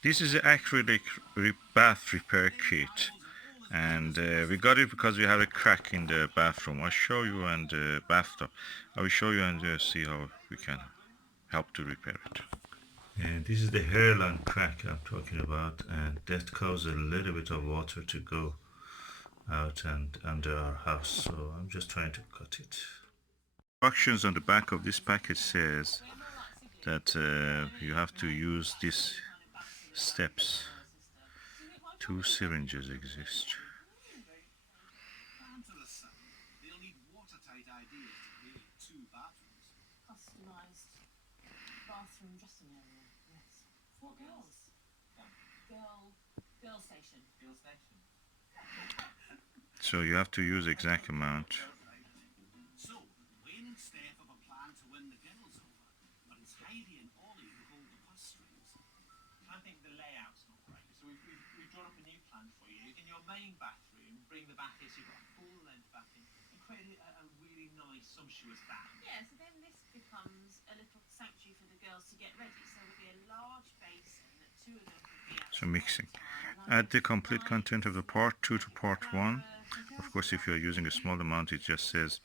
This is an acrylic bath repair kit, and we got it because we had a crack in the bathroom. I'll show you and the bathtub. I will show you and see how we can help to repair it. And this is the hairline crack I'm talking about, and that caused a little bit of water to go out and under our house, so I'm just trying to cut it. Instructions on the back of this package says that you have to use these steps. Two syringes exist. So you have to use exact amount. So mixing. Add the complete content of the part 2 to part 1. Of course, if you're using a small amount, it just says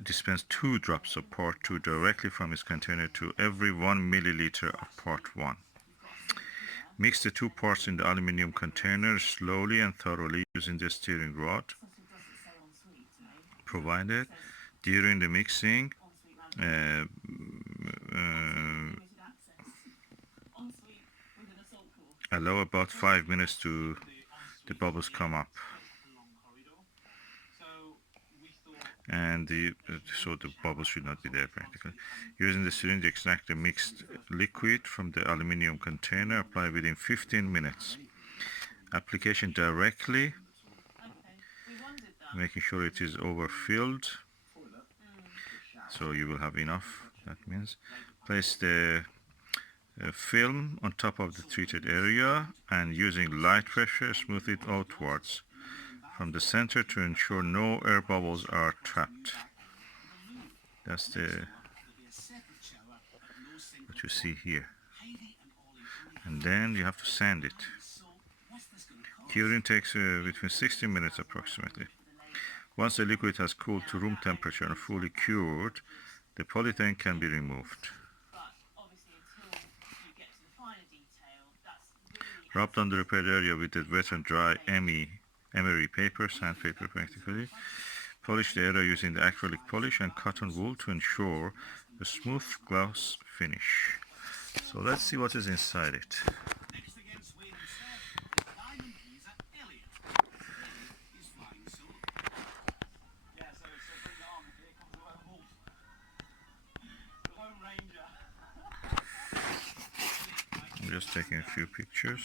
dispense 2 drops of part 2 directly from its container to every 1 milliliter of part 1. Mix the 2 parts in the aluminum container slowly and thoroughly using the stirring rod provided. During the mixing, allow about 5 minutes to the bubbles come up, and so the bubbles should not be there practically. Using the syringe, extract the mixed liquid from the aluminum container. Apply within 15 minutes. Application directly, making sure it is overfilled, so you will have enough. That means place the film on top of the treated area and using light pressure smooth it outwards from the center to ensure no air bubbles are trapped. That's what you see here. And then you have to sand it. Curing takes between 60 minutes approximately. Once the liquid has cooled to room temperature and fully cured, the polythene can be removed. Rub on the repaired area with the wet and dry emery paper, sandpaper practically. Polish the area using the acrylic polish and cotton wool to ensure a smooth gloss finish. So let's see what is inside it. I'm just taking a few pictures.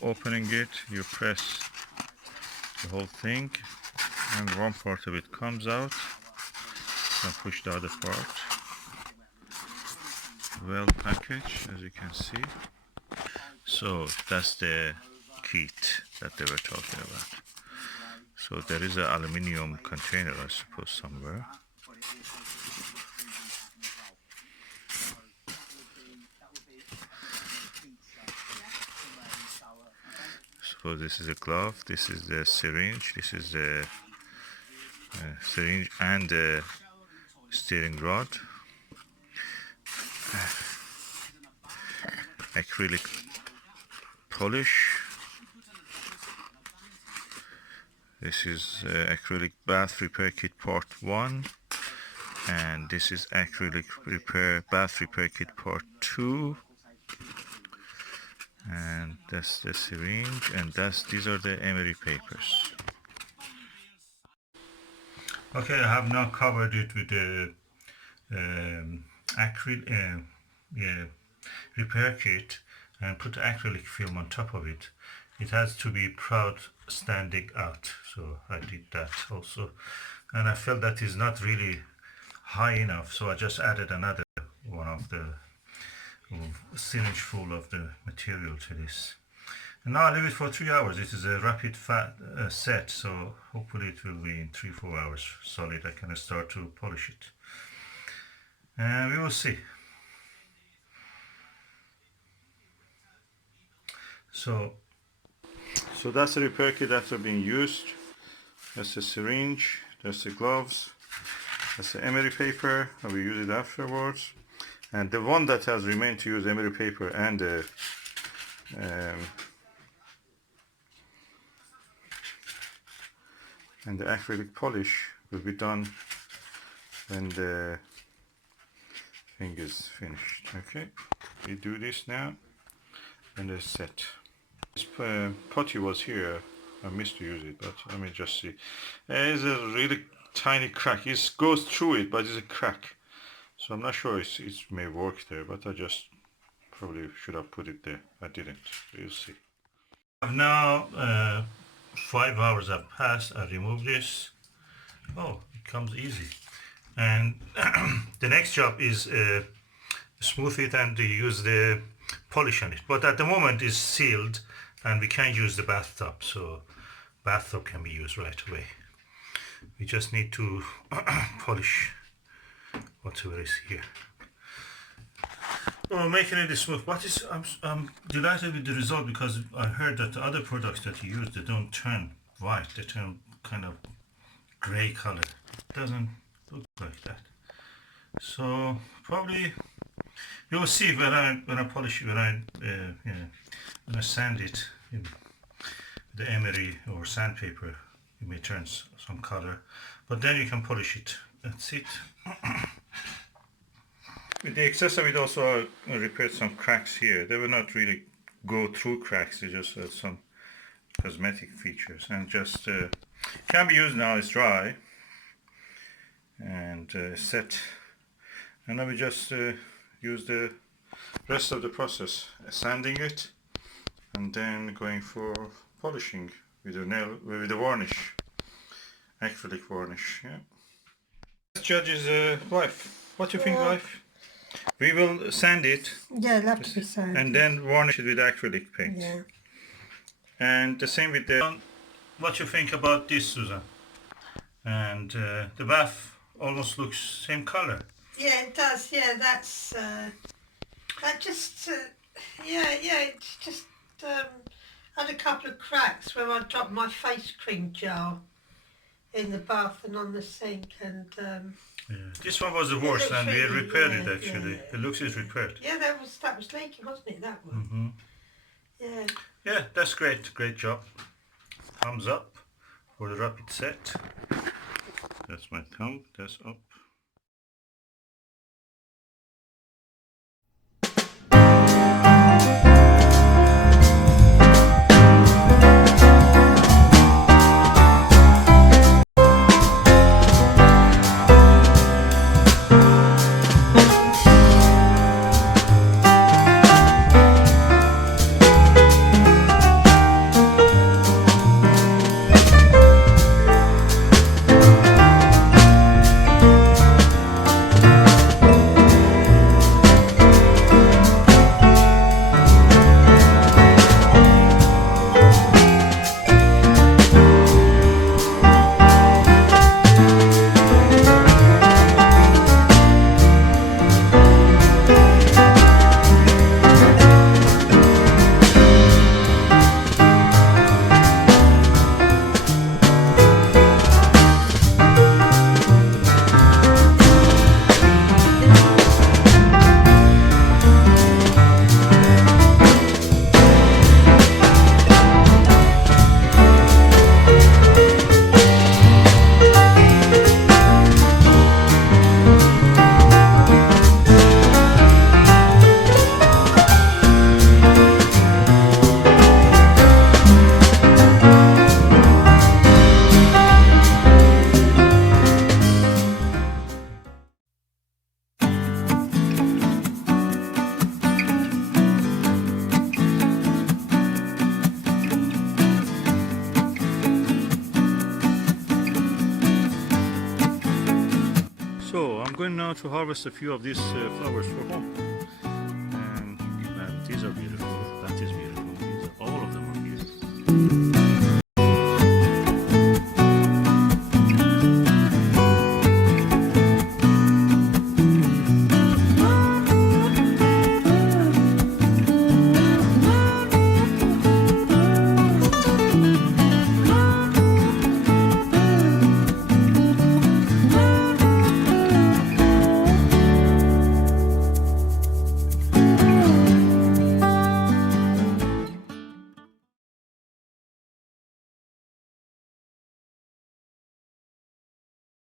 Opening it, you press the whole thing, and one part of it comes out, and push the other part. Well packaged, as you can see. So that's the kit that they were talking about. So there is an aluminium container, I suppose, somewhere. So this is a glove, this is the syringe, this is the syringe and the steering rod. Acrylic polish. This is acrylic bath repair kit part 1, and this is acrylic bath repair kit part 2, and that's the syringe, and these are the emery papers. Okay, I have now covered it with the acrylic repair kit and put acrylic film on top of it. It has to be proud standing out, so I did that also, and I felt that is not really high enough, so I just added another one of the a syringe full of the material to this. And now I leave it for 3 hours. It is a rapid set, so hopefully it will be in 3-4 hours solid. I can start to polish it, and we will see. So that's the repair kit that are being used. That's the syringe, that's the gloves, that's the emery paper. I will use it afterwards. And the one that has remained to use emery paper and the acrylic polish will be done when the thing is finished. Okay, we do this now and it's set. This putty was here. I missed to use it, but let me just see. There's a really tiny crack. It goes through it, but it's a crack. So I'm not sure it may work there, but I just probably should have put it there. I didn't. We'll see. Now 5 hours have passed. I remove this. Oh, it comes easy. And the next job is smooth it and use the polish on it. But at the moment it's sealed and we can't use the bathtub, so bathtub can be used right away. We just need to polish whatever is here. Oh, making it smooth. I'm delighted with the result, because I heard that the other products that you use, they don't turn white, they turn kind of gray color. It doesn't look like that. So probably you'll see when I polish it, when I sand it in the emery or sandpaper, it may turn some color, but then you can polish it. That's it. With the accessory, it also repaired some cracks here. They will not really go through cracks, they just some cosmetic features, and just can be used now. It's dry and set, and now we just use the rest of the process, sanding it and then going for polishing with the varnish, acrylic varnish. Yeah. Judge's wife. What do you think, wife? We will sand it. Yeah, it'll have to be sanded. And then varnish it with acrylic paint. Yeah. And the same with the... What do you think about this, Susan? And the bath almost looks same color. Yeah, it does. Yeah, that's... that just... it's just... had a couple of cracks where I dropped my face cream jar in the bath and on the sink, and... yeah. This one was the worst, and we repaired it actually. Yeah. The looks is repaired. Yeah, that was leaking, wasn't it, that one? Yeah. Yeah, that's great. Great job. Thumbs up for the rapid set. That's my thumb. That's up. So I'm going now to harvest a few of these flowers for home, and